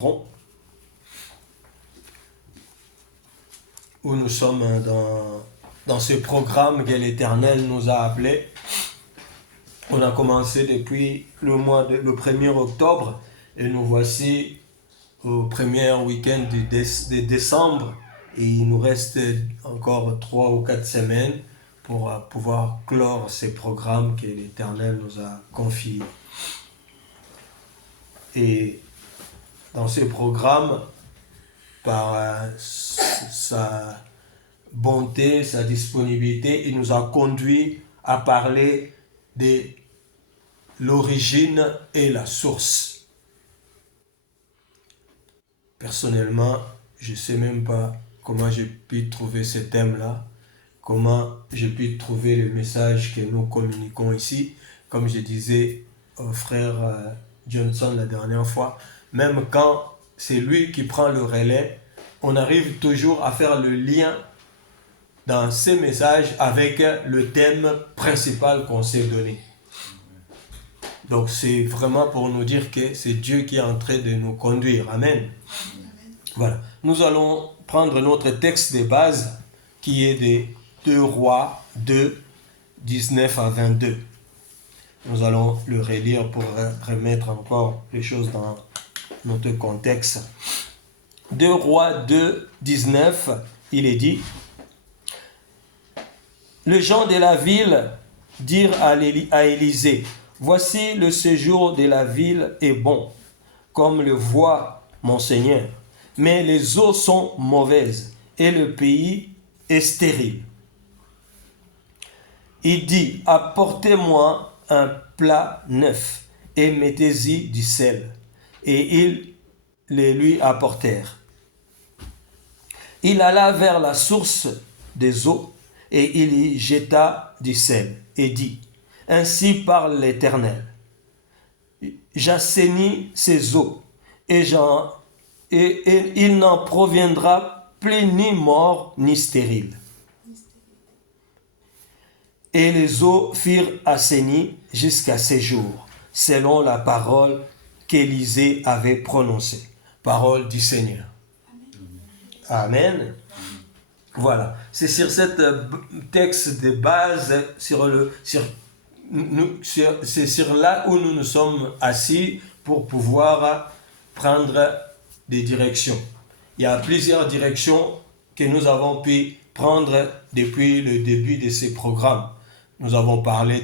Où nous sommes dans ce programme que l'Éternel nous a appelé. On a commencé depuis le 1er octobre et nous voici au premier week-end de décembre et il nous reste encore 3 ou 4 semaines pour pouvoir clore ces programmes que l'Éternel nous a confiés. Et dans ce programme, par sa bonté, sa disponibilité, il nous a conduit à parler de l'origine et la source. Personnellement, je ne sais même pas comment j'ai pu trouver ce thème-là, comment j'ai pu trouver le message que nous communiquons ici. Comme je disais au frère Johnson la dernière fois, même quand c'est lui qui prend le relais, on arrive toujours à faire le lien dans ces messages avec le thème principal qu'on s'est donné. Donc c'est vraiment pour nous dire que c'est Dieu qui est en train de nous conduire. Amen. Voilà. Nous allons prendre notre texte de base qui est de 2 Rois 2, 19 à 22. Nous allons le relire pour remettre encore les choses dans notre contexte. 2 Rois 2, 19, il est dit: les gens de la ville dirent à Élisée: voici le séjour de la ville est bon, comme le voit mon Seigneur, mais les eaux sont mauvaises et le pays est stérile. Il dit: apportez-moi un plat neuf et mettez-y du sel. Et ils les lui apportèrent. Il alla vers la source des eaux et il y jeta du sel et dit: ainsi parle l'Éternel, j'assainis ces eaux et il n'en proviendra plus ni mort ni stérile. Et les eaux furent assainies jusqu'à ces jours, selon la parole qu'Élisée avait prononcée. Parole du Seigneur. Amen. Voilà. C'est sur cet texte de base, c'est sur là où nous nous sommes assis pour pouvoir prendre des directions. Il y a plusieurs directions que nous avons pu prendre depuis le début de ces programmes. Nous avons parlé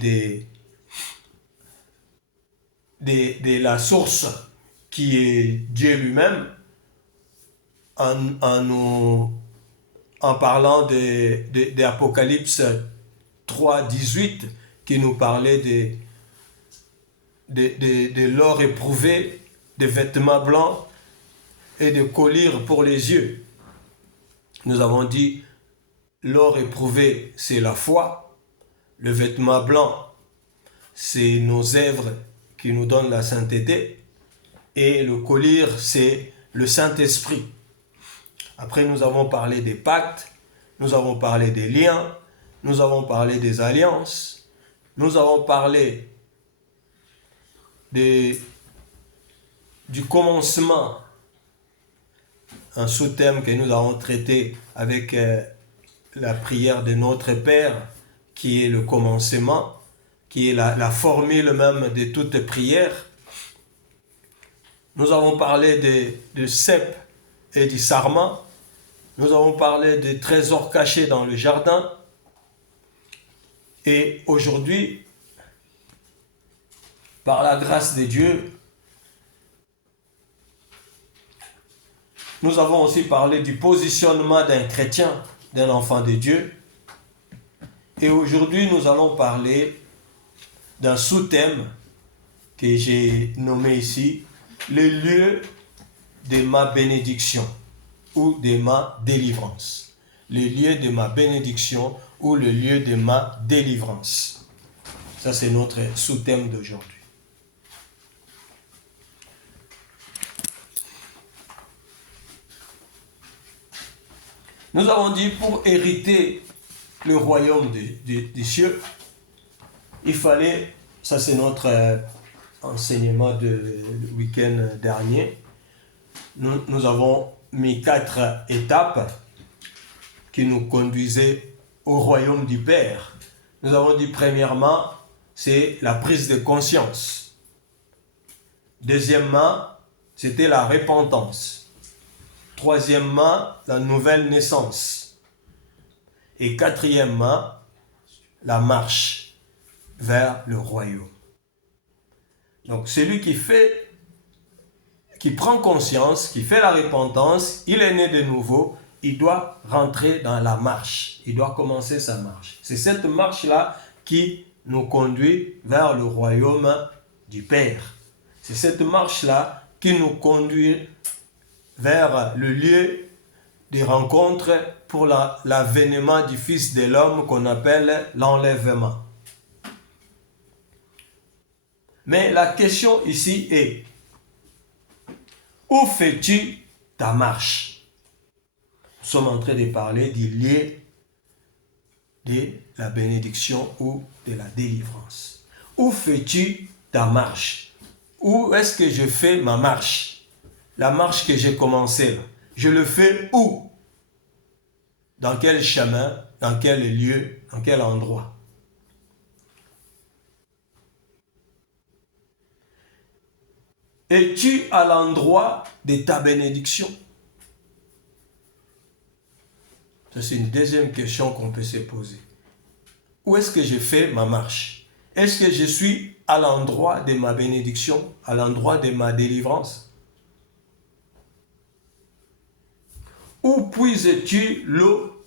de la source qui est Dieu lui-même, en parlant d'Apocalypse 3, 18, qui nous parlait de l'or éprouvé, des vêtements blancs et de colliers pour les yeux. Nous avons dit, l'or éprouvé, c'est la foi. Le vêtement blanc, c'est nos œuvres qui nous donnent la sainteté. Et le collier, c'est le Saint-Esprit. Après, nous avons parlé des pactes, nous avons parlé des liens, nous avons parlé des alliances, nous avons parlé du commencement, un sous-thème que nous avons traité avec la prière de notre Père, qui est le commencement, qui est la formule même de toute prière. Nous avons parlé de cep et du sarment. Nous avons parlé des trésors cachés dans le jardin. Et aujourd'hui, par la grâce de Dieu, nous avons aussi parlé du positionnement d'un chrétien, d'un enfant de Dieu. Et aujourd'hui, nous allons parler d'un sous-thème que j'ai nommé ici, le lieu de ma bénédiction ou de ma délivrance. Le lieu de ma bénédiction ou le lieu de ma délivrance. Ça, c'est notre sous-thème d'aujourd'hui. Nous avons dit, pour hériter le royaume des cieux, il fallait, ça c'est notre enseignement du week-end dernier, nous avons mis 4 étapes qui nous conduisaient au royaume du Père. Nous avons dit premièrement, c'est la prise de conscience. Deuxièmement, c'était la repentance. Troisièmement, la nouvelle naissance. Et quatrièmement, la marche vers le royaume. Donc celui qui prend conscience, qui fait la repentance, il est né de nouveau, il doit rentrer dans la marche. Il doit commencer sa marche. C'est cette marche-là qui nous conduit vers le royaume du Père. C'est cette marche-là qui nous conduit vers le lieu de rencontre pour l'avènement du Fils de l'homme qu'on appelle l'enlèvement. Mais la question ici est, où fais-tu ta marche? Nous sommes en train de parler du lieu de la bénédiction ou de la délivrance. Où fais-tu ta marche? Où est-ce que je fais ma marche? La marche que j'ai commencée là. Je le fais où? Dans quel chemin? Dans quel lieu? Dans quel endroit? Es-tu à l'endroit de ta bénédiction? Ça, c'est une deuxième question qu'on peut se poser. Où est-ce que je fais ma marche? Est-ce que je suis à l'endroit de ma bénédiction, à l'endroit de ma délivrance? Où puises-tu l'eau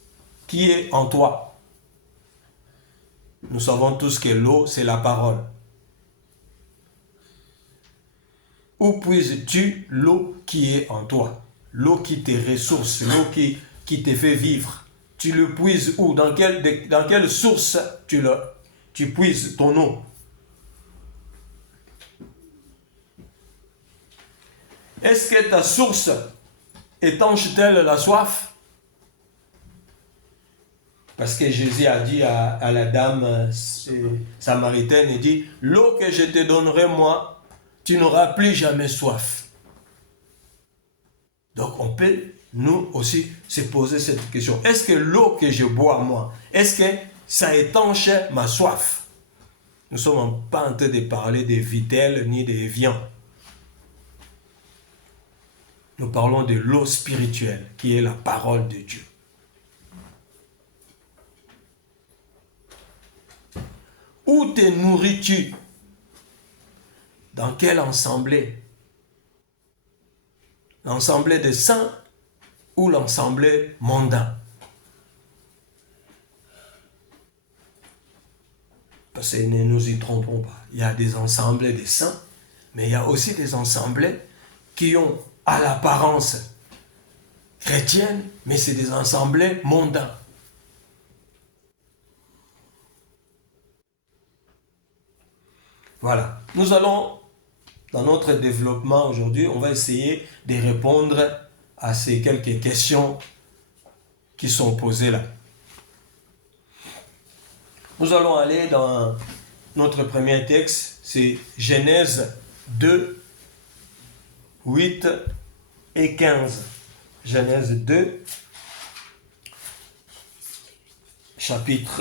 qui est en toi? Nous savons tous que l'eau, c'est la parole. Où puises-tu l'eau qui est en toi? L'eau qui te ressource, l'eau qui te fait vivre. Tu le puises où? Dans quelle source tu puises ton eau? Est-ce que ta source étanche-t-elle la soif? Parce que Jésus a dit à la dame samaritaine, il dit, l'eau que je te donnerai moi, tu n'auras plus jamais soif. Donc on peut, nous aussi, se poser cette question. Est-ce que l'eau que je bois moi, est-ce que ça étanche ma soif? Nous ne sommes pas en train de parler des vitelles ni des viands. Nous parlons de l'eau spirituelle, qui est la parole de Dieu. Où te nourris-tu? Dans quel ensemble? L'ensemble des saints ou l'ensemble mondain? Parce que ne nous y trompons pas. Il y a des ensembles des saints, mais il y a aussi des ensembles qui ont à l'apparence chrétienne, mais c'est des ensembles mondains. Voilà. Nous allons, dans notre développement aujourd'hui, on va essayer de répondre à ces quelques questions qui sont posées là. Nous allons aller dans notre premier texte, c'est Genèse 2, 8 et 15. Genèse 2,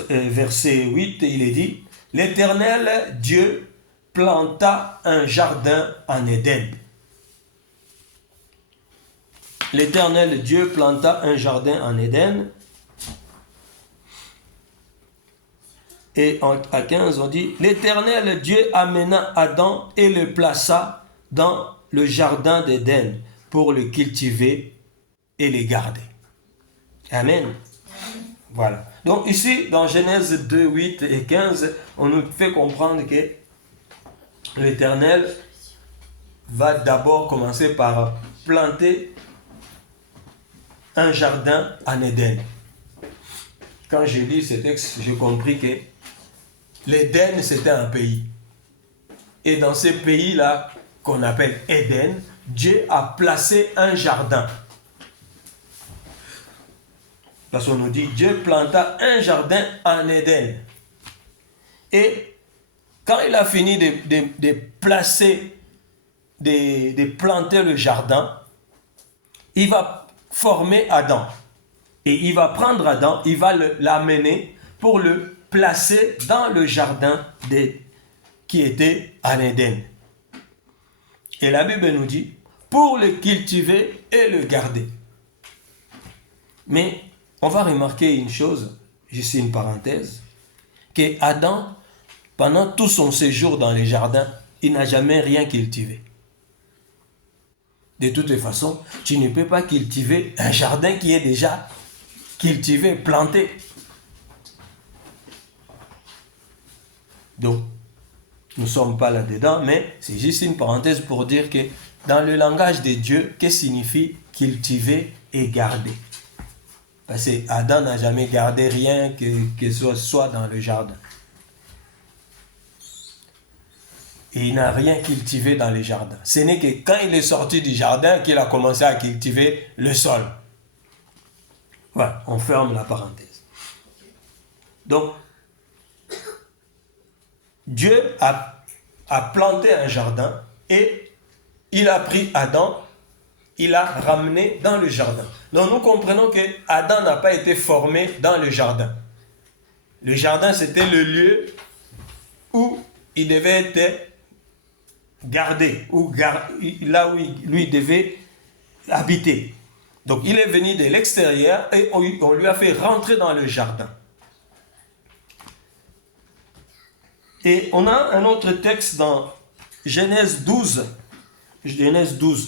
verset 8, il est dit, l'Éternel Dieu planta un jardin en Éden. L'Éternel Dieu planta un jardin en Éden. Et à 15, on dit, l'Éternel Dieu amena Adam et le plaça dans le jardin d'Éden pour le cultiver et le garder. Amen. Voilà. Donc ici, dans Genèse 2, 8 et 15, on nous fait comprendre que l'Éternel va d'abord commencer par planter un jardin en Éden. Quand j'ai lu ce texte, j'ai compris que l'Éden, c'était un pays. Et dans ce pays-là, qu'on appelle Éden, Dieu a placé un jardin. Parce qu'on nous dit, Dieu planta un jardin en Éden. Et quand il a fini de placer, de planter le jardin, il va former Adam. Et il va prendre Adam, il va l'amener pour le placer dans le jardin qui était en Éden. Et la Bible nous dit, pour le cultiver et le garder. Mais on va remarquer une chose, juste une parenthèse, que Adam, pendant tout son séjour dans les jardins, il n'a jamais rien cultivé. De toutes les façons, tu ne peux pas cultiver un jardin qui est déjà cultivé, planté. Donc, nous ne sommes pas là-dedans, mais c'est juste une parenthèse pour dire que dans le langage de Dieu, qu'est-ce que signifie cultiver et garder? Parce que Adam n'a jamais gardé rien que ce soit dans le jardin. Et il n'a rien cultivé dans le jardin. Ce n'est que quand il est sorti du jardin qu'il a commencé à cultiver le sol. Voilà, on ferme la parenthèse. Donc, Dieu a planté un jardin et il a pris Adam, il l'a ramené dans le jardin. Donc nous comprenons que Adam n'a pas été formé dans le jardin. Le jardin, c'était le lieu où il devait être gardé, là où lui devait habiter. Donc il est venu de l'extérieur et on lui a fait rentrer dans le jardin. Et on a un autre texte dans Genèse 12,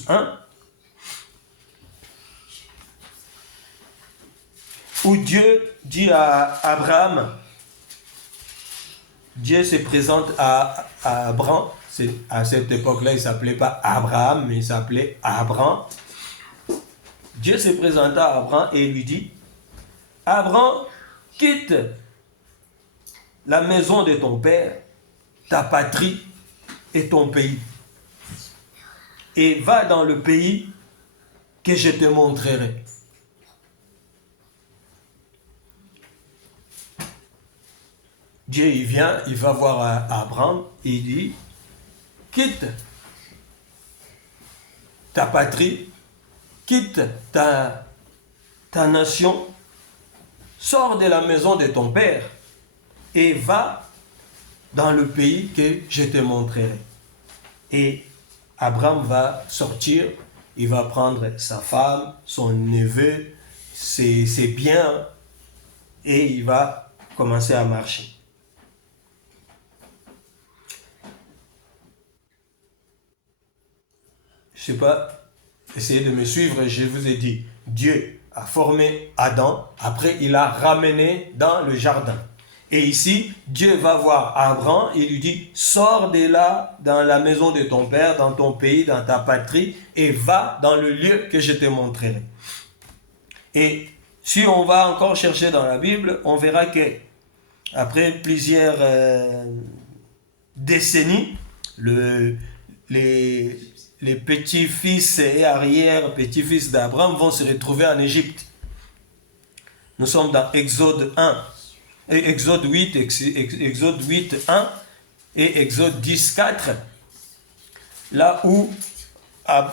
1, où Dieu dit à Abraham, Dieu se présente à Abraham, à cette époque-là il ne s'appelait pas Abraham, mais il s'appelait Abraham. Dieu se présente à Abraham et lui dit, Abraham, quitte la maison de ton père, ta patrie et ton pays, et va dans le pays que je te montrerai. Dieu, il vient, il va voir Abraham et il dit, quitte ta patrie, quitte ta nation, sors de la maison de ton père et va dans le pays que je te montrerai. Et Abraham va sortir, il va prendre sa femme, son neveu, ses biens, et il va commencer à marcher. Je ne sais pas, essayez de me suivre, je vous ai dit, Dieu a formé Adam, après il l'a ramené dans le jardin. Et ici, Dieu va voir Abraham et lui dit, sors de là, dans la maison de ton père, dans ton pays, dans ta patrie, et va dans le lieu que je te montrerai. Et si on va encore chercher dans la Bible, on verra que après plusieurs décennies, les petits-fils et arrière-petits-fils d'Abraham vont se retrouver en Égypte. Nous sommes dans Exode 1. Exode 8, 1 et Exode 10, 4, là où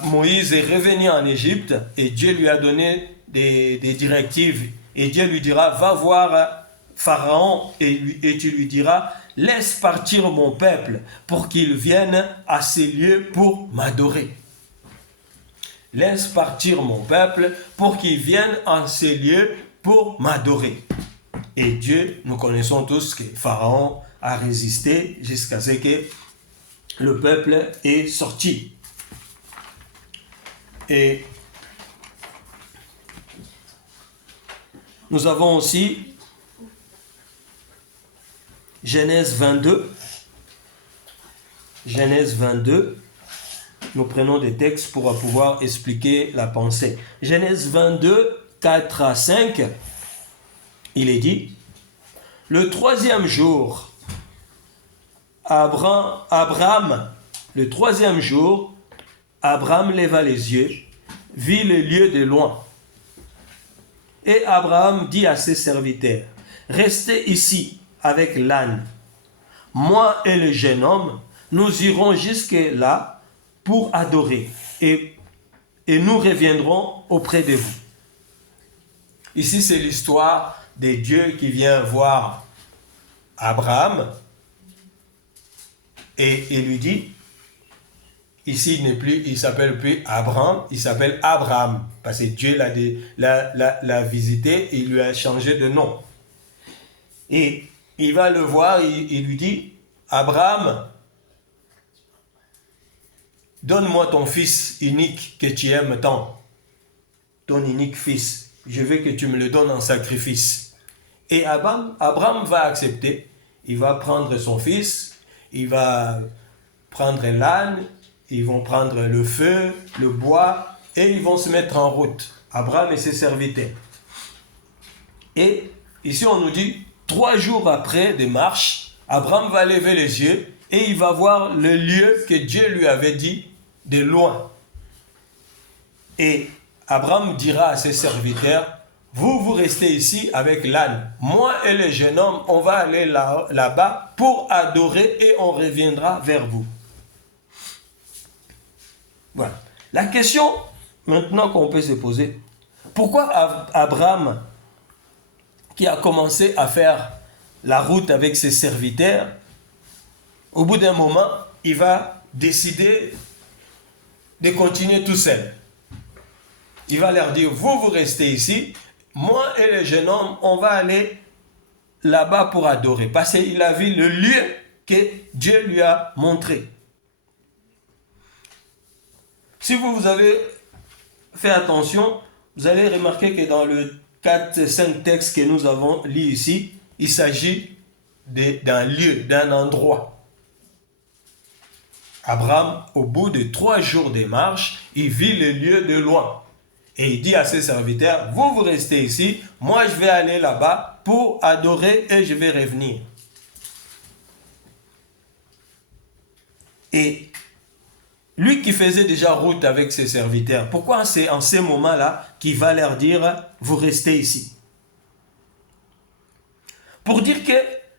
Moïse est revenu en Égypte et Dieu lui a donné des directives. Et Dieu lui dira, va voir Pharaon et tu lui diras, laisse partir mon peuple pour qu'il vienne à ces lieux pour m'adorer. Laisse partir mon peuple pour qu'il vienne à ces lieux pour m'adorer. Et Dieu, nous connaissons tous que Pharaon a résisté jusqu'à ce que le peuple est sorti. Et nous avons aussi Genèse 22. Genèse 22. Nous prenons des textes pour pouvoir expliquer la pensée. Genèse 22, 4 à 5. Il est dit, le troisième jour, Abraham leva les yeux, vit le lieu de loin. Et Abraham dit à ses serviteurs, restez ici avec l'âne. Moi et le jeune homme, nous irons jusque là pour adorer. Et et nous reviendrons auprès de vous. Ici, c'est l'histoire de Dieu qui vient voir Abraham et il lui dit, ici il ne s'appelle plus Abraham, il s'appelle Abraham, parce que Dieu l'a visité et il lui a changé de nom. Et il va le voir, il lui dit, Abraham, donne-moi ton fils unique que tu aimes tant, ton unique fils. Je veux que tu me le donnes en sacrifice. Et Abraham va accepter. Il va prendre son fils, il va prendre l'âne, ils vont prendre le feu, le bois, et ils vont se mettre en route. Abraham et ses serviteurs. Et ici on nous dit, 3 jours après des marches, Abraham va lever les yeux et il va voir le lieu que Dieu lui avait dit de loin. Et Abraham dira à ses serviteurs, vous restez ici avec l'âne. Moi et le jeune homme, on va aller là-bas pour adorer et on reviendra vers vous. Voilà. La question maintenant qu'on peut se poser, pourquoi Abraham, qui a commencé à faire la route avec ses serviteurs, au bout d'un moment, il va décider de continuer tout seul. Il va leur dire, vous restez ici, moi et le jeune homme, on va aller là-bas pour adorer. Parce qu'il a vu le lieu que Dieu lui a montré. Si vous avez fait attention, vous allez remarquer que dans le 4-5 textes que nous avons lus ici, il s'agit d'un lieu, d'un endroit. Abraham, au bout de 3 jours de marche, il vit le lieu de loin. Et il dit à ses serviteurs, vous restez ici, moi je vais aller là-bas pour adorer et je vais revenir. Et lui qui faisait déjà route avec ses serviteurs, pourquoi c'est en ces moments-là qu'il va leur dire, vous restez ici? Pour dire que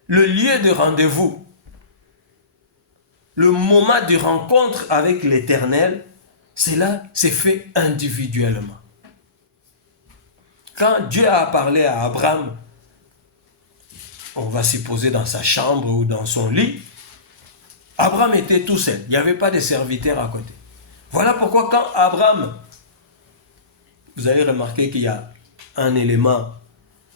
le lieu de rendez-vous, le moment de rencontre avec l'Éternel, cela s'est fait individuellement. Quand Dieu a parlé à Abraham, on va supposer dans sa chambre ou dans son lit, Abraham était tout seul. Il n'y avait pas de serviteur à côté. Voilà pourquoi quand Abraham, vous allez remarquer qu'il y a un élément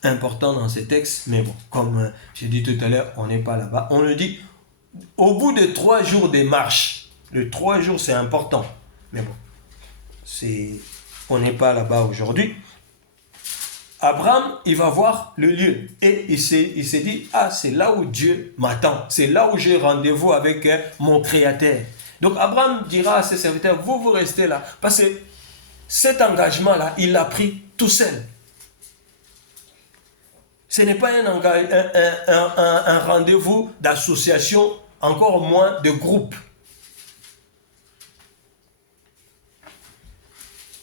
important dans ces textes, mais bon, comme j'ai dit tout à l'heure, on n'est pas là-bas. On le dit, au bout de 3 jours de marche, le 3 jours c'est important, mais bon, on n'est pas là-bas aujourd'hui. Abraham, il va voir le lieu et il s'est dit, c'est là où Dieu m'attend, c'est là où j'ai rendez-vous avec mon Créateur. Donc Abraham dira à ses serviteurs, vous restez là, parce que cet engagement-là, il l'a pris tout seul. Ce n'est pas un rendez-vous d'association, encore moins de groupe.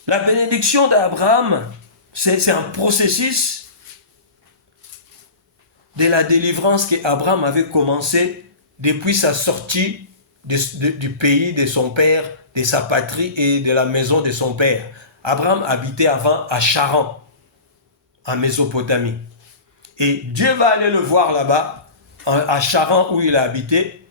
La bénédiction d'Abraham, c'est un processus de la délivrance qu'Abraham avait commencé depuis sa sortie du pays de son père, de sa patrie et de la maison de son père. Abraham habitait avant à Charan, en Mésopotamie. Et Dieu va aller le voir là-bas, à Charan où il a habité,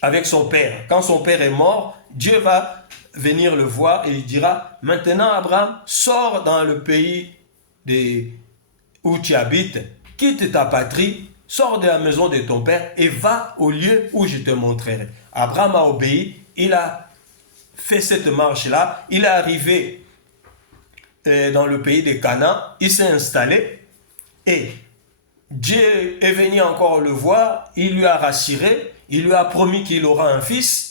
avec son père. Quand son père est mort, Dieu va venir le voir et il dira, maintenant Abraham, sors dans le pays où tu habites, quitte ta patrie, sors de la maison de ton père et va au lieu où je te montrerai. Abraham a obéi, il a fait cette marche-là, il est arrivé dans le pays de Canaan, il s'est installé et Dieu est venu encore le voir, il lui a rassuré, il lui a promis qu'il aura un fils.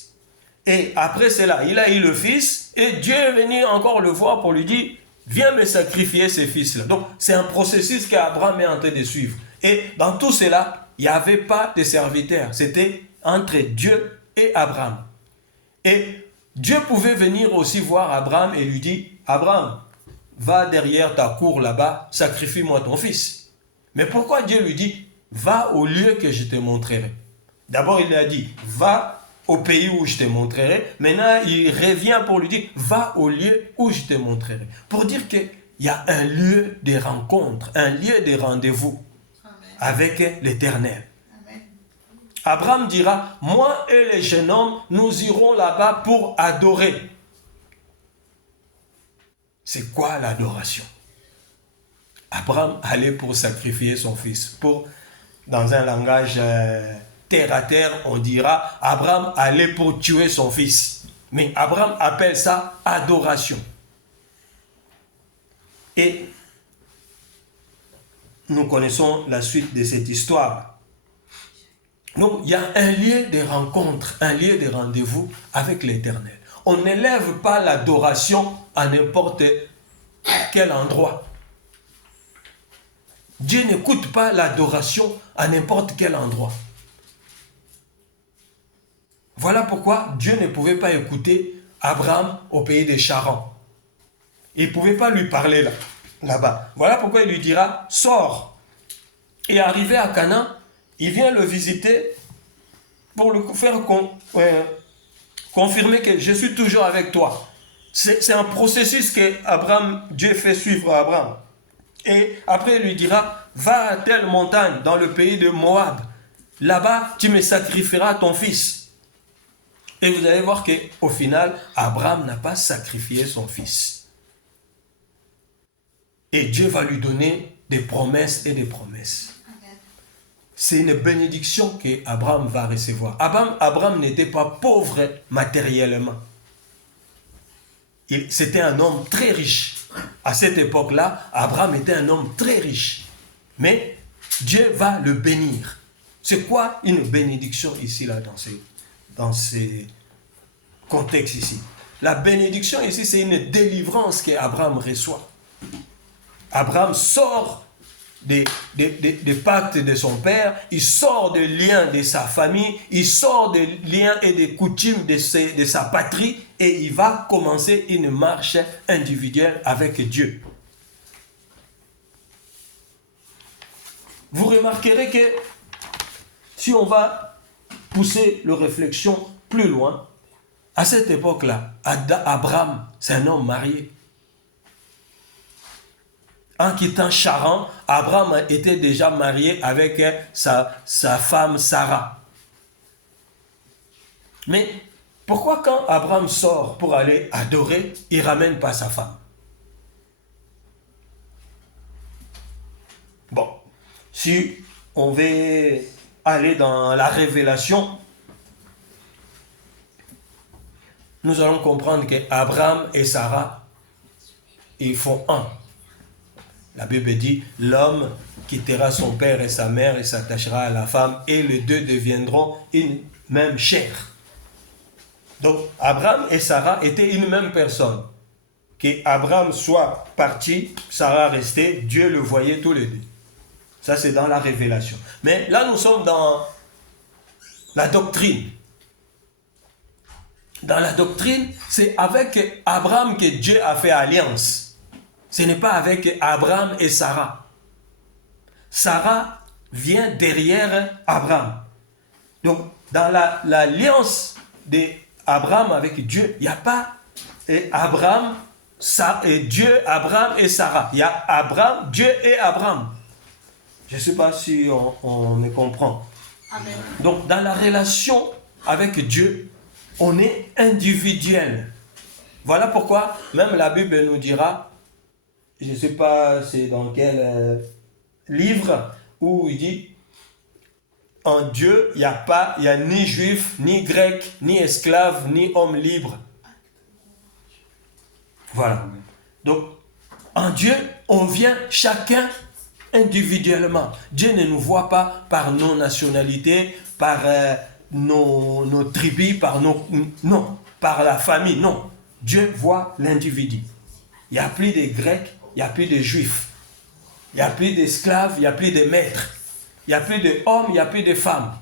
Et après cela, il a eu le fils et Dieu est venu encore le voir pour lui dire, viens me sacrifier ce fils-là. Donc, c'est un processus qu'Abraham est en train de suivre. Et dans tout cela, il n'y avait pas de serviteur. C'était entre Dieu et Abraham. Et Dieu pouvait venir aussi voir Abraham et lui dire, Abraham, va derrière ta cour là-bas, sacrifie-moi ton fils. Mais pourquoi Dieu lui dit, va au lieu que je te montrerai? D'abord, il a dit, va au pays où je te montrerai. Maintenant, il revient pour lui dire, va au lieu où je te montrerai. Pour dire qu'il y a un lieu de rencontre, un lieu de rendez-vous avec l'Éternel. Abraham dira, moi et les jeunes hommes, nous irons là-bas pour adorer. C'est quoi l'adoration? Abraham allait pour sacrifier son fils. Dans un langage terre à terre, on dira, Abraham allait pour tuer son fils. Mais Abraham appelle ça adoration. Et nous connaissons la suite de cette histoire. Donc, il y a un lieu de rencontre, un lieu de rendez-vous avec l'Éternel. On n'élève pas l'adoration à n'importe quel endroit. Dieu n'écoute pas l'adoration à n'importe quel endroit. Voilà pourquoi Dieu ne pouvait pas écouter Abraham au pays des Charans. Il ne pouvait pas lui parler là-bas. Voilà pourquoi il lui dira, sors. Et arrivé à Canaan, il vient le visiter pour le faire confirmer que je suis toujours avec toi. C'est un processus que Dieu fait suivre à Abraham. Et après, il lui dira, va à telle montagne dans le pays de Moab. Là-bas, tu me sacrifieras ton fils. Et vous allez voir qu'au final, Abraham n'a pas sacrifié son fils. Et Dieu va lui donner des promesses et des promesses. C'est une bénédiction qu'Abraham va recevoir. Abraham n'était pas pauvre matériellement. C'était un homme très riche. À cette époque-là, Abraham était un homme très riche. Mais Dieu va le bénir. C'est quoi une bénédiction ici, là, dans ces contextes ici? La bénédiction ici, c'est une délivrance qu'Abraham reçoit. Abraham sort des pactes de son père, il sort des liens de sa famille, il sort des liens et des coutumes de sa patrie, et il va commencer une marche individuelle avec Dieu. Vous remarquerez que si on va pousser la réflexion plus loin, à cette époque-là, Abraham, c'est un homme marié. En quittant Charan, Abraham était déjà marié avec sa femme Sarah. Mais pourquoi quand Abraham sort pour aller adorer, il ne ramène pas sa femme? Bon, si on veut aller dans la révélation, nous allons comprendre qu'Abraham et Sarah, ils font un. La Bible dit, l'homme quittera son père et sa mère et s'attachera à la femme, et les deux deviendront une même chair. Donc, Abraham et Sarah étaient une même personne. Qu'Abraham soit parti, Sarah restait, Dieu le voyait tous les deux. Ça, c'est dans la révélation. Mais là, nous sommes dans la doctrine. Dans la doctrine, c'est avec Abraham que Dieu a fait alliance. Ce n'est pas avec Abraham et Sarah. Sarah vient derrière Abraham. Donc, dans l'alliance d'Abraham avec Dieu, il n'y a pas Abraham, Dieu, Abraham et Sarah. Il y a Abraham, Dieu et Abraham. Je ne sais pas si on me comprend. Amen. Donc, dans la relation avec Dieu, on est individuel. Voilà pourquoi même la Bible nous dira, je ne sais pas c'est dans quel livre, où il dit, en Dieu, il n'y a ni juif, ni grec, ni esclave, ni homme libre. Voilà. Donc, en Dieu, on vient chacun individuellement. Dieu ne nous voit pas par nos nationalités, par nos tribus, non, par la famille, non. Dieu voit l'individu. Il n'y a plus de Grecs, il n'y a plus de Juifs. Il n'y a plus d'esclaves, il n'y a plus de maîtres. Il n'y a plus d'hommes, il n'y a plus de femmes.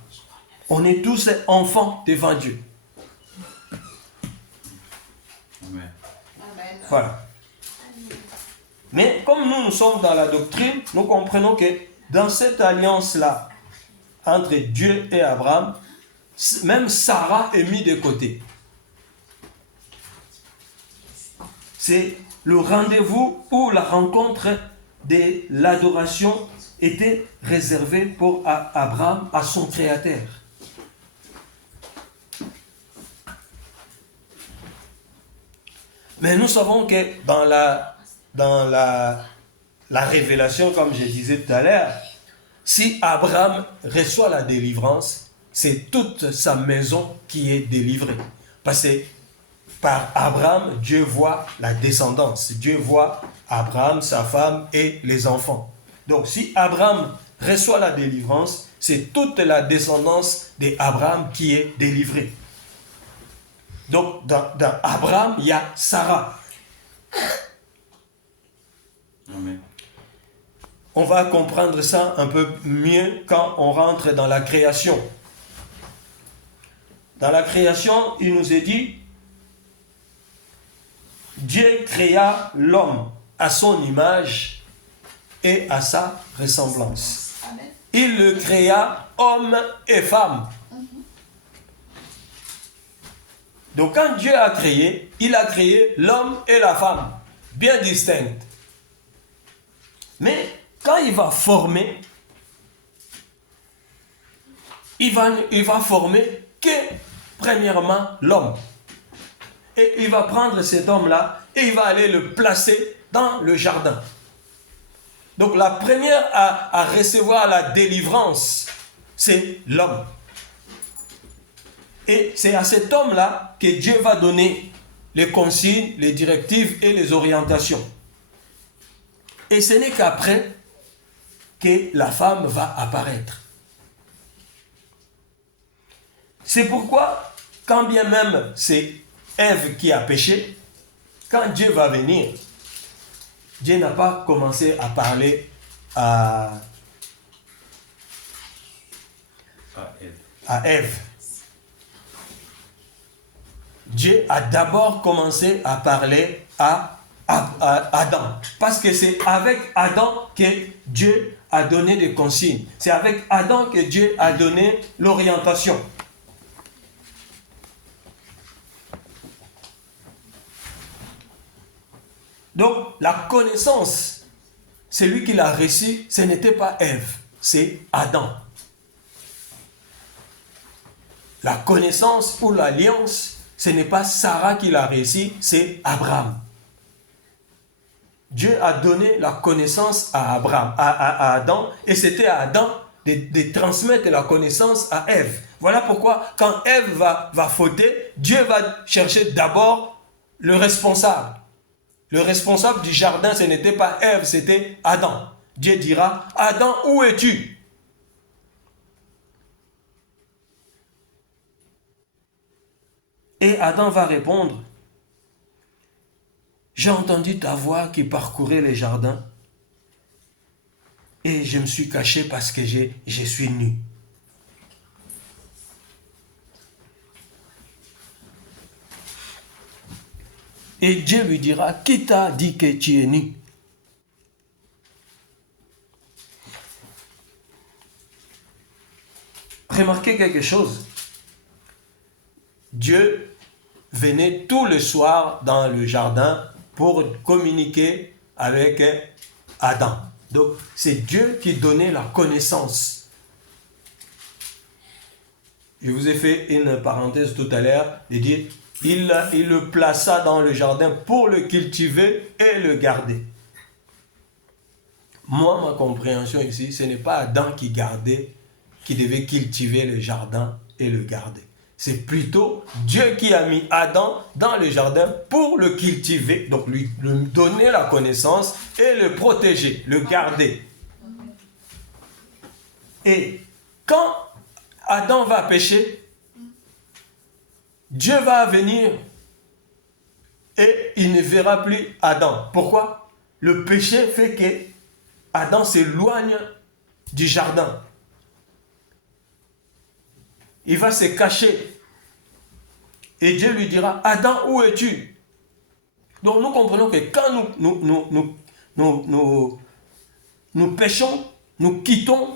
On est tous enfants devant Dieu. Amen. Voilà. Mais comme nous sommes dans la doctrine, nous comprenons que dans cette alliance-là, entre Dieu et Abraham, même Sarah est mise de côté. C'est le rendez-vous ou la rencontre de l'adoration était réservée pour Abraham, à son créateur. Mais nous savons que dans la révélation, comme je disais tout à l'heure, si Abraham reçoit la délivrance, c'est toute sa maison qui est délivrée. Parce que par Abraham, Dieu voit la descendance. Dieu voit Abraham, sa femme et les enfants. Donc si Abraham reçoit la délivrance, c'est toute la descendance d'Abraham qui est délivrée. Donc dans Abraham, il y a Sarah. Amen. On va comprendre ça un peu mieux quand on rentre dans la création. Dans la création, il nous est dit, Dieu créa l'homme à son image et à sa ressemblance. Amen. Il le créa homme et femme. Donc quand Dieu a créé, il a créé l'homme et la femme, bien distincts. Mais quand il va former, il va former que premièrement l'homme. Et il va prendre cet homme-là et il va aller le placer dans le jardin. Donc la première à recevoir la délivrance, c'est l'homme. Et c'est à cet homme-là que Dieu va donner les consignes, les directives et les orientations. Et ce n'est qu'après que la femme va apparaître. C'est pourquoi, quand bien même c'est Ève qui a péché, quand Dieu va venir, Dieu n'a pas commencé à parler à Ève. Dieu a d'abord commencé à parler à Adam. Parce que c'est avec Adam que Dieu a donné des consignes. C'est avec Adam que Dieu a donné l'orientation. Donc, la connaissance, celui qui l'a reçu, ce n'était pas Ève, c'est Adam. La connaissance ou l'alliance, ce n'est pas Sarah qui l'a reçu, c'est Abraham. Dieu a donné la connaissance à Abraham, à Adam, et c'était à Adam de transmettre la connaissance à Ève. Voilà pourquoi, quand Ève va fauter, Dieu va chercher d'abord le responsable. Le responsable du jardin, ce n'était pas Ève, c'était Adam. Dieu dira, Adam, où es-tu? Et Adam va répondre, j'ai entendu ta voix qui parcourait les jardins et je me suis caché parce que je suis nu. Et Dieu lui dira, qui t'a dit que tu es nu? Remarquez quelque chose. Dieu venait tous les soirs dans le jardin pour communiquer avec Adam. Donc, c'est Dieu qui donnait la connaissance. Je vous ai fait une parenthèse tout à l'heure de dire il le plaça dans le jardin pour le cultiver et le garder. Moi, ma compréhension ici, ce n'est pas Adam qui devait cultiver le jardin et le garder. C'est plutôt Dieu qui a mis Adam dans le jardin pour le cultiver, donc lui donner la connaissance et le protéger, le garder. Et quand Adam va pécher, Dieu va venir et il ne verra plus Adam. Pourquoi? Le péché fait que Adam s'éloigne du jardin. Il va se cacher. Et Dieu lui dira, Adam, où es-tu? Donc nous comprenons que quand nous péchons, nous quittons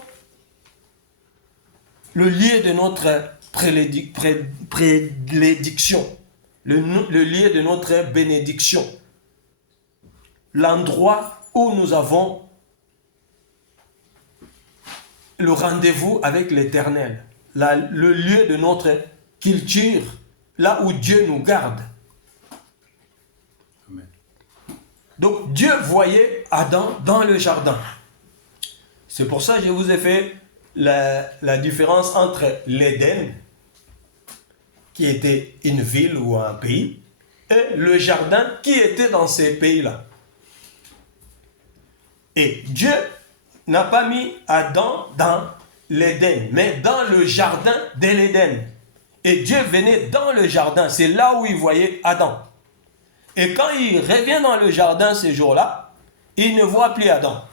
le lieu de notre prédilection, le lieu de notre bénédiction, l'endroit où nous avons le rendez-vous avec l'Éternel, le lieu de notre culture, là où Dieu nous garde. Amen. Donc Dieu voyait Adam dans le jardin. C'est pour ça que je vous ai fait la différence entre l'Éden, qui était une ville ou un pays, et le jardin qui était dans ces pays-là. Et Dieu n'a pas mis Adam dans l'Éden, mais dans le jardin de l'Éden. Et Dieu venait dans le jardin, c'est là où il voyait Adam. Et quand il revient dans le jardin ce jour-là, il ne voit plus Adam.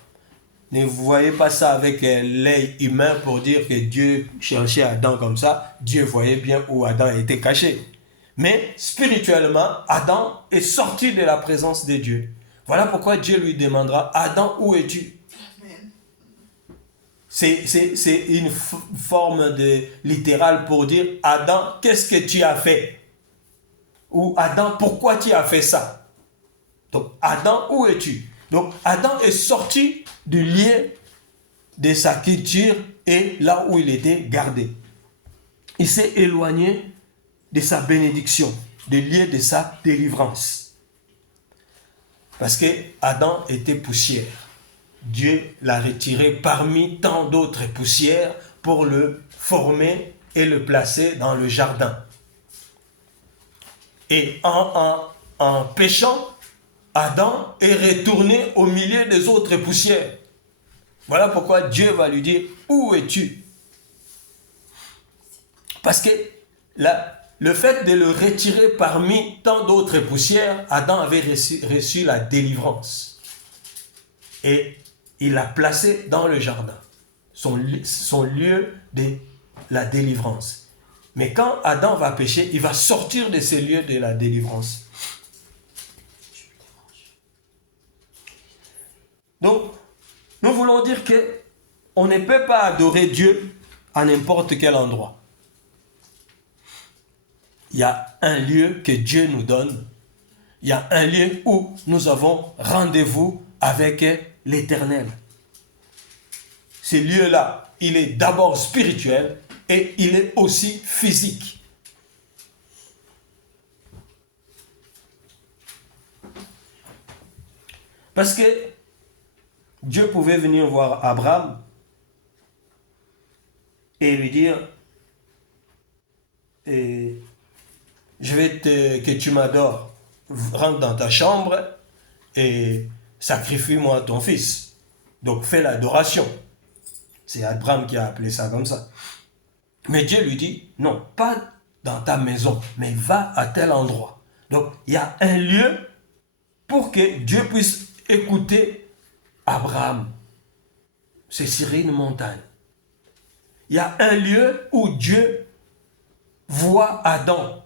Ne voyez pas ça avec l'œil humain pour dire que Dieu cherchait Adam comme ça. Dieu voyait bien où Adam était caché. Mais spirituellement, Adam est sorti de la présence de Dieu. Voilà pourquoi Dieu lui demandera, Adam, où es-tu? C'est une forme littérale pour dire, Adam, qu'est-ce que tu as fait? Ou Adam, pourquoi tu as fait ça? Donc, Adam, où es-tu? Donc, Adam est sorti du lieu de sa culture et là où il était gardé. Il s'est éloigné de sa bénédiction, du lieu de sa délivrance. Parce que Adam était poussière. Dieu l'a retiré parmi tant d'autres poussières pour le former et le placer dans le jardin. Et en péchant, Adam est retourné au milieu des autres poussières. Voilà pourquoi Dieu va lui dire, où es-tu? Parce que le fait de le retirer parmi tant d'autres poussières, Adam avait reçu la délivrance. Et il l'a placé dans le jardin, son lieu de la délivrance. Mais quand Adam va pécher, il va sortir de ce lieu de la délivrance. Donc, nous voulons dire que on ne peut pas adorer Dieu à n'importe quel endroit. Il y a un lieu que Dieu nous donne. Il y a un lieu où nous avons rendez-vous avec l'Éternel. Ce lieu-là, il est d'abord spirituel et il est aussi physique. Parce que Dieu pouvait venir voir Abraham et lui dire, je veux que tu m'adores, rentre dans ta chambre et sacrifie-moi ton fils. Donc fais l'adoration. C'est Abraham qui a appelé ça comme ça. Mais Dieu lui dit, non, pas dans ta maison, mais va à tel endroit. Donc il y a un lieu pour que Dieu puisse écouter Abraham. C'est sur une montagne. Il y a un lieu où Dieu voit Adam.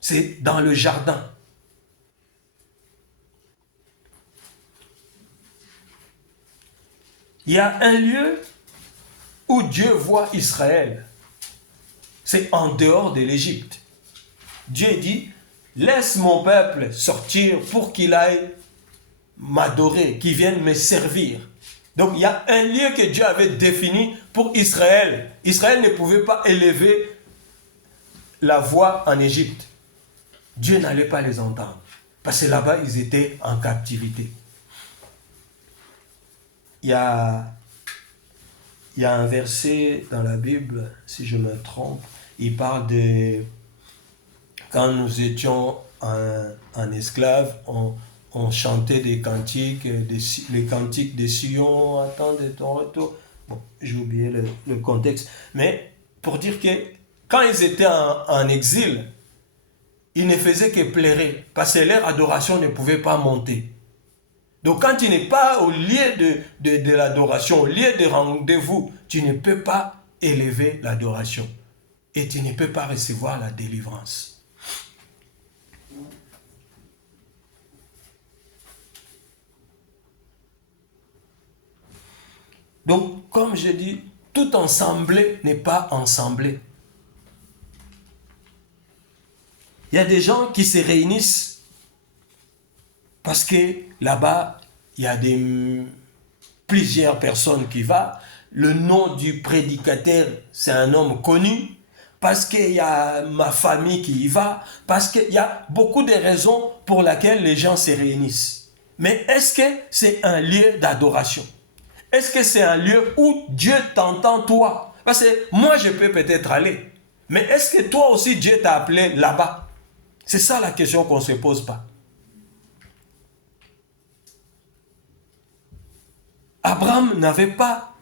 C'est dans le jardin. Il y a un lieu où Dieu voit Israël. C'est en dehors de l'Égypte. Dieu dit, laisse mon peuple sortir pour qu'il aille m'adorer, qu'il vienne me servir. Donc il y a un lieu que Dieu avait défini pour Israël. Israël ne pouvait pas élever la voix en Égypte. Dieu n'allait pas les entendre. Parce que là-bas, ils étaient en captivité. Il y a un verset dans la Bible, si je me trompe, il parle de quand nous étions en esclaves, on chantait des cantiques, les cantiques de Sion, attends de ton retour. Bon, j'ai oublié le contexte. Mais pour dire que quand ils étaient en exil, ils ne faisaient que pleurer, parce que leur adoration ne pouvait pas monter. Donc quand tu n'es pas au lieu de l'adoration, au lieu de rendez-vous, tu ne peux pas élever l'adoration. Et tu ne peux pas recevoir la délivrance. Donc, comme je dis, tout ensemblé n'est pas ensemblé. Il y a des gens qui se réunissent parce que là-bas, il y a plusieurs personnes qui vont. Le nom du prédicateur, c'est un homme connu. Parce qu'il y a ma famille qui y va. Parce qu'il y a beaucoup de raisons pour lesquelles les gens se réunissent. Mais est-ce que c'est un lieu d'adoration? Est-ce que c'est un lieu où Dieu t'entend toi? Parce que moi, je peux peut-être aller. Mais est-ce que toi aussi, Dieu t'a appelé là-bas? C'est ça la question qu'on ne se pose pas. Abraham n'avait pas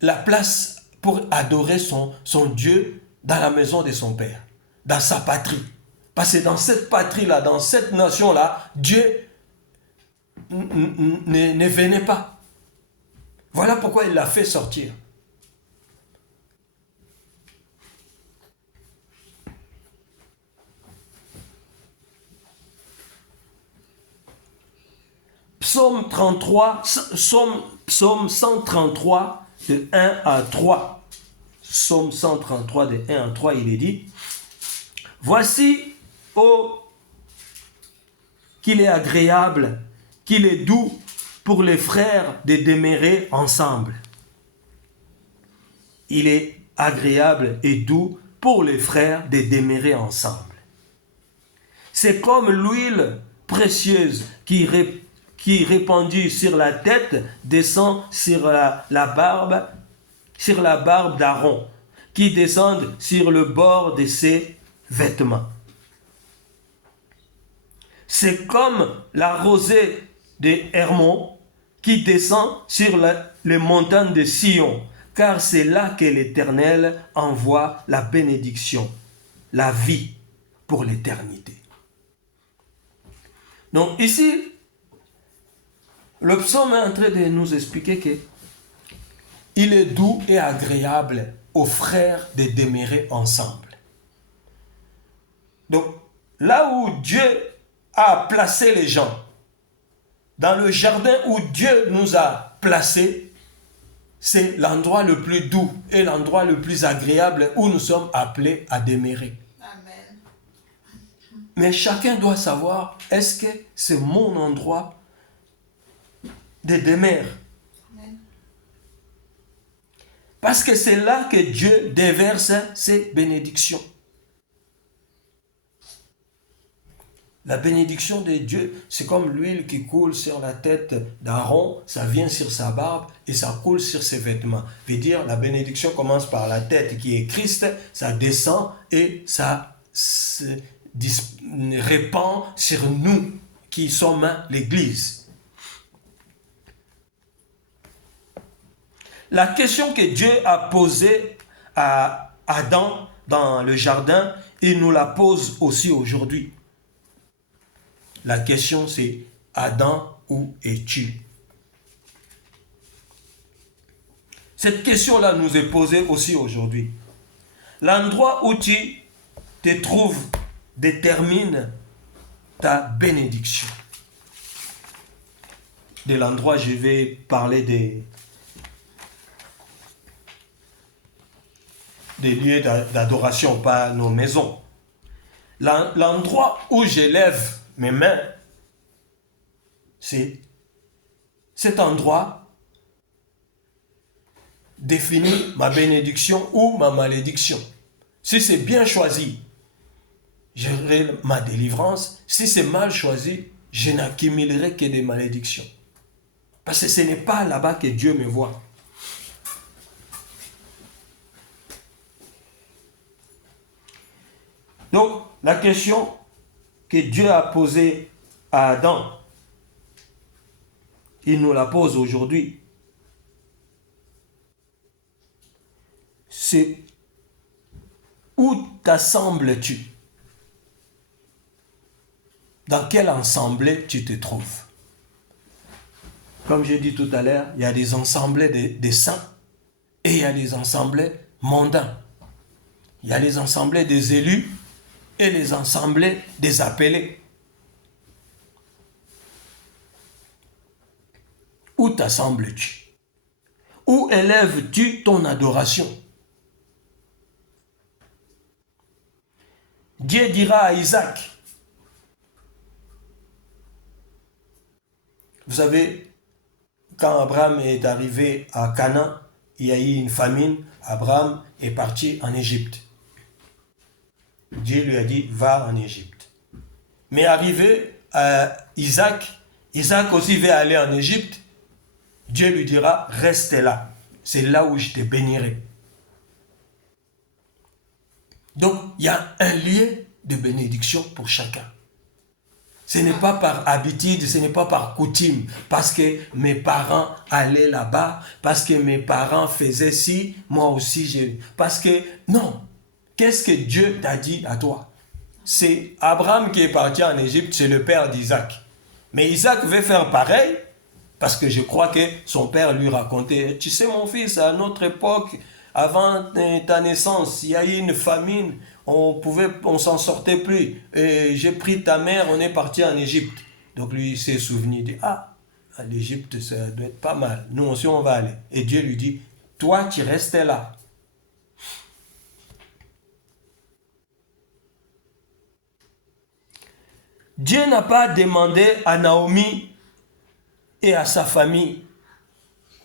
la place pour adorer son Dieu dans la maison de son père, dans sa patrie. Parce que dans cette patrie-là, dans cette nation-là, Dieu ne venait pas. Voilà pourquoi il l'a fait sortir. Psaume 133, de 1 à 3. Psaume 133, de 1 à 3, il est dit: Voici, oh, qu'il est agréable, qu'il est doux pour les frères de demeurer ensemble. Il est agréable et doux pour les frères de demeurer ensemble. C'est comme l'huile précieuse qui répandue sur la tête descend sur la barbe d'Aaron, qui descend sur le bord de ses vêtements. C'est comme la rosée de Hermon qui descend sur les montagnes de Sion, car c'est là que l'Éternel envoie la bénédiction, la vie pour l'éternité. Donc ici, le psaume est en train de nous expliquer que il est doux et agréable aux frères de demeurer ensemble. Donc, là où Dieu a placé les gens, dans le jardin où Dieu nous a placés, c'est l'endroit le plus doux et l'endroit le plus agréable où nous sommes appelés à demeurer. Amen. Mais chacun doit savoir, est-ce que c'est mon endroit de demeure? Parce que c'est là que Dieu déverse ses bénédictions. La bénédiction de Dieu, c'est comme l'huile qui coule sur la tête d'Aaron, ça vient sur sa barbe et ça coule sur ses vêtements. Veut dire, la bénédiction commence par la tête qui est Christ, ça descend et ça se répand sur nous qui sommes l'Église. La question que Dieu a posée à Adam dans le jardin, il nous la pose aussi aujourd'hui. La question c'est: Adam, où es-tu? Cette question-là nous est posée aussi aujourd'hui. L'endroit où tu te trouves détermine ta bénédiction. De l'endroit, je vais parler des lieux d'adoration, pas nos maisons. L'endroit où j'élève mes mains, c'est cet endroit définit ma bénédiction ou ma malédiction. Si c'est bien choisi, j'aurai ma délivrance. Si c'est mal choisi, je n'accumulerai que des malédictions. Parce que ce n'est pas là-bas que Dieu me voit. Donc, la question que Dieu a posée à Adam, il nous la pose aujourd'hui. C'est: où t'assembles-tu? Dans quel ensemble tu te trouves? Comme j'ai dit tout à l'heure, il y a des assemblées des saints et il y a des assemblées mondains. Il y a les assemblées des élus et les assemblées des appelés. Où t'assembles-tu? Où élèves-tu ton adoration? Dieu dira à Isaac, vous savez, quand Abraham est arrivé à Canaan, il y a eu une famine, Abraham est parti en Égypte. Dieu lui a dit, va en Égypte. Mais arrivé à Isaac, Isaac aussi veut aller en Égypte, Dieu lui dira, reste là, c'est là où je te bénirai. Donc, il y a un lieu de bénédiction pour chacun. Ce n'est pas par habitude, ce n'est pas par coutume, parce que mes parents allaient là-bas, parce que mes parents faisaient ci, moi aussi j'ai... Parce que, non, qu'est-ce que Dieu t'a dit à toi? C'est Abraham qui est parti en Égypte, c'est le père d'Isaac. Mais Isaac veut faire pareil, parce que je crois que son père lui racontait, tu sais mon fils, à notre époque, avant ta naissance, il y a eu une famine, on s'en sortait plus. Et j'ai pris ta mère, on est parti en Égypte. Donc lui, il s'est souvenu, il dit, à l'Égypte, ça doit être pas mal. Nous aussi, on va aller. Et Dieu lui dit, toi, tu restais là. Dieu n'a pas demandé à Naomi et à sa famille.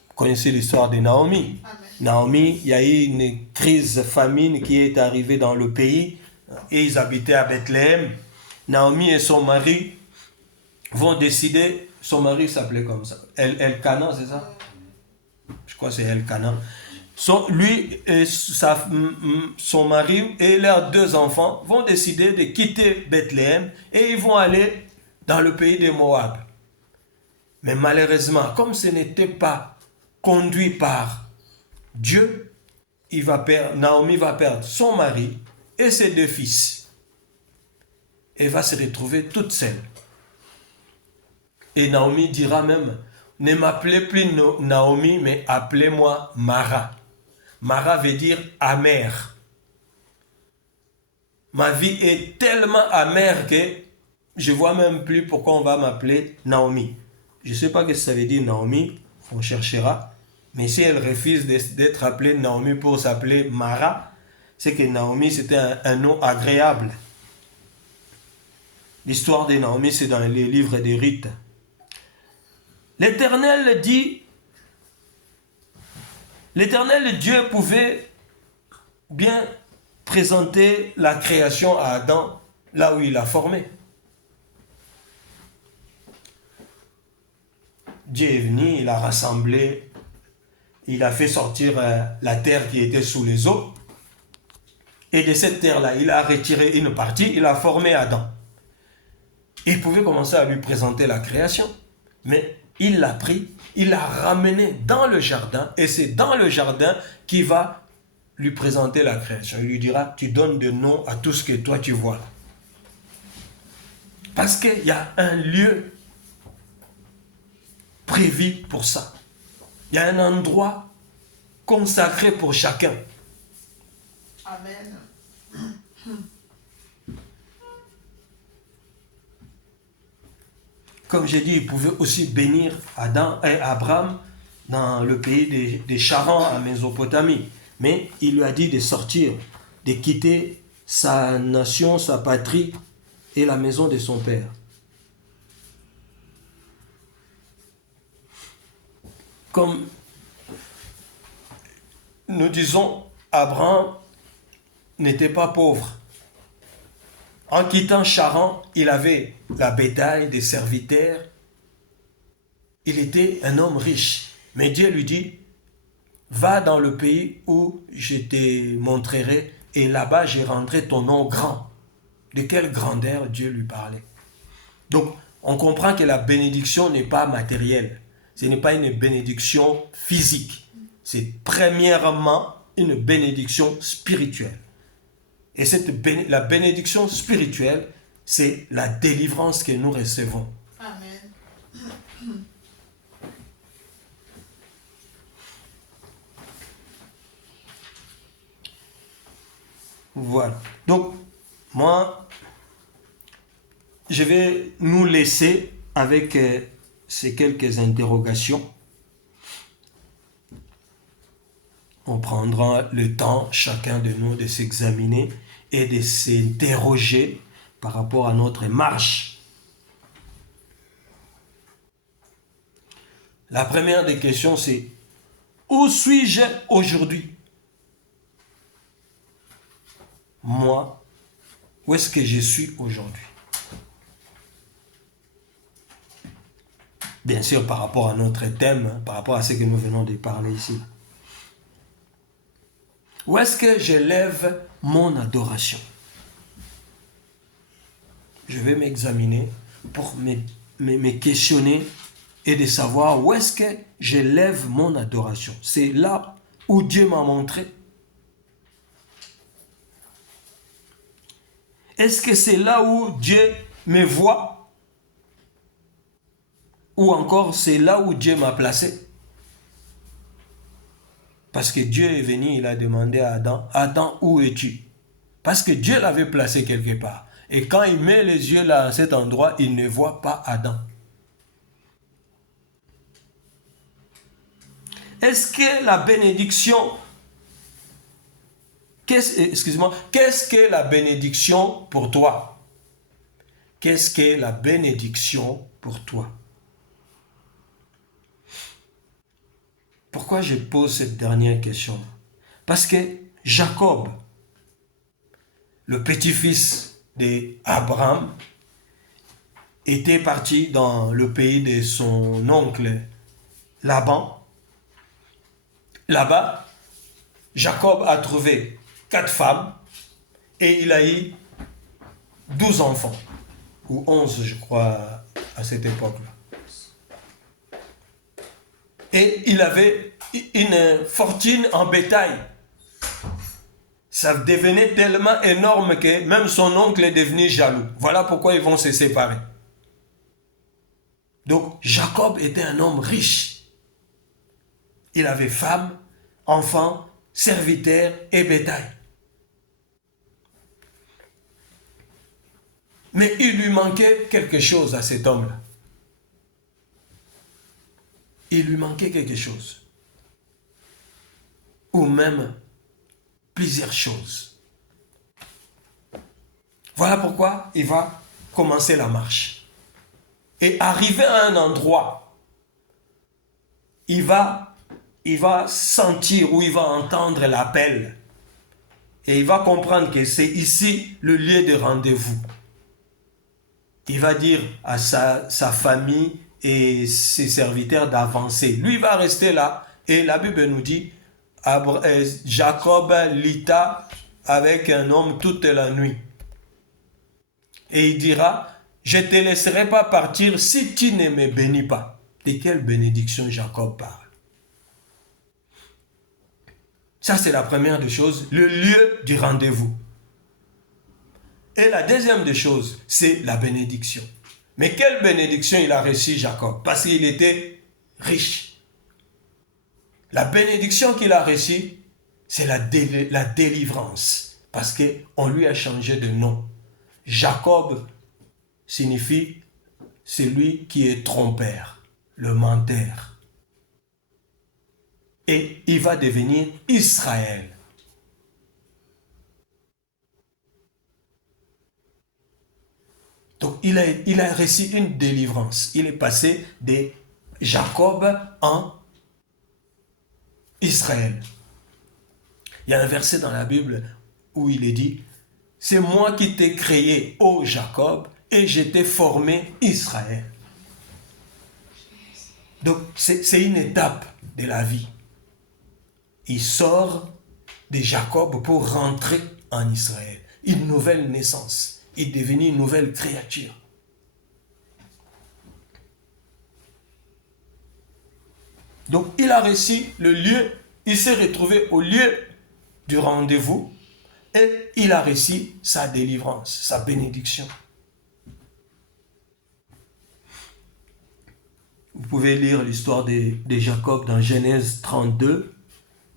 Vous connaissez l'histoire de Naomi. Amen. Naomi, il y a eu une crise famine qui est arrivée dans le pays et ils habitaient à Bethléem. Naomi et son mari vont décider, son mari s'appelait comme ça, Elkanah, c'est ça? Je crois que c'est Elkanah. Lui et son mari et leurs 2 enfants vont décider de quitter Bethléem et ils vont aller dans le pays de Moab. Mais malheureusement, comme ce n'était pas conduit par Dieu, Naomi va perdre son mari et ses 2 fils. Elle va se retrouver toute seule. Et Naomi dira même, ne m'appelez plus Naomi, mais appelez-moi Mara. Mara veut dire amère. Ma vie est tellement amère que je ne vois même plus pourquoi on va m'appeler Naomi. Je ne sais pas ce que ça veut dire Naomi, on cherchera. Mais si elle refuse d'être appelée Naomi pour s'appeler Mara, c'est que Naomi c'était un nom agréable. L'histoire de Naomi, c'est dans les livres de Ruth. L'Éternel dit, l'Éternel Dieu pouvait bien présenter la création à Adam là où il l'a formé. Dieu est venu, il a rassemblé, il a fait sortir la terre qui était sous les eaux. Et de cette terre-là, il a retiré une partie, il a formé Adam. Il pouvait commencer à lui présenter la création. Mais il l'a pris, il l'a ramené dans le jardin. Et c'est dans le jardin qu'il va lui présenter la création. Il lui dira, tu donnes de nom à tout ce que toi tu vois là. Parce qu'il y a un lieu prévu pour ça. Il y a un endroit consacré pour chacun. Amen. Comme j'ai dit, il pouvait aussi bénir Adam et Abraham dans le pays des Charans à Mésopotamie. Mais il lui a dit de sortir, de quitter sa nation, sa patrie et la maison de son père. Comme nous disons, Abraham n'était pas pauvre. En quittant Charan, il avait la bétail, des serviteurs. Il était un homme riche. Mais Dieu lui dit, va dans le pays où je te montrerai et là-bas je rendrai ton nom grand. De quelle grandeur Dieu lui parlait. Donc, on comprend que la bénédiction n'est pas matérielle. Ce n'est pas une bénédiction physique. C'est premièrement une bénédiction spirituelle. Et la bénédiction spirituelle, c'est la délivrance que nous recevons. Amen. Voilà. Donc, moi, je vais nous laisser avec ces quelques interrogations. On prendra le temps, chacun de nous, de s'examiner et de s'interroger par rapport à notre marche. La première des questions, c'est où suis-je aujourd'hui? Moi, où est-ce que je suis aujourd'hui? Bien sûr, par rapport à notre thème, par rapport à ce que nous venons de parler ici. Où est-ce que j'élève mon adoration? Je vais m'examiner pour me questionner et de savoir où est-ce que j'élève mon adoration. C'est là où Dieu m'a montré. Est-ce que c'est là où Dieu me voit? Ou encore c'est là où Dieu m'a placé? Parce que Dieu est venu, il a demandé à Adam, Adam, où es-tu? Parce que Dieu l'avait placé quelque part. Et quand il met les yeux là à cet endroit, il ne voit pas Adam. Est-ce que la bénédiction, qu'est-ce que la bénédiction pour toi? Qu'est-ce que la bénédiction pour toi? Pourquoi je pose cette dernière question? Parce que Jacob, le petit-fils d'Abraham, était parti dans le pays de son oncle Laban. Là-bas, Jacob a trouvé 4 femmes et il a eu 12 enfants, ou 11 je crois à cette époque-là. Et il avait une fortune en bétail. Ça devenait tellement énorme que même son oncle est devenu jaloux. Voilà pourquoi ils vont se séparer. Donc Jacob était un homme riche. Il avait femme, enfants, serviteurs et bétail. Mais il lui manquait quelque chose à cet homme-là. Il lui manquait quelque chose. Ou même plusieurs choses. Voilà pourquoi il va commencer la marche. Et arrivé à un endroit, il va sentir ou il va entendre l'appel. Et il va comprendre que c'est ici le lieu de rendez-vous. Il va dire à sa famille et ses serviteurs d'avancer. Lui, il va rester là. Et la Bible nous dit, Jacob lita avec un homme toute la nuit. Et il dira, je ne te laisserai pas partir si tu ne me bénis pas. De quelle bénédiction Jacob parle? Ça, c'est la première des choses, le lieu du rendez-vous. Et la deuxième des choses, c'est la bénédiction. Mais quelle bénédiction il a reçu Jacob? Parce qu'il était riche. La bénédiction qu'il a reçue, c'est la délivrance. Parce qu'on lui a changé de nom. Jacob signifie celui qui est trompeur, le menteur. Et il va devenir Israël. Donc il a reçu une délivrance. Il est passé de Jacob en Israël. Il y a un verset dans la Bible où il est dit, c'est moi qui t'ai créé, ô Jacob, et je t'ai formé Israël. Donc c'est une étape de la vie. Il sort de Jacob pour rentrer en Israël. Une nouvelle naissance. Il est devenu une nouvelle créature. Donc il a reçu le lieu, il s'est retrouvé au lieu du rendez-vous et il a reçu sa délivrance, sa bénédiction. Vous pouvez lire l'histoire de Jacob dans Genèse 32,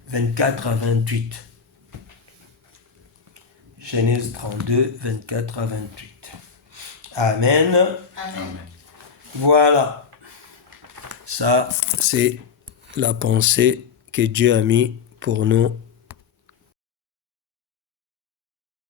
24 à 28. Genèse 32, 24 à 28. Amen. Amen. Voilà. Ça, c'est la pensée que Dieu a mis pour nous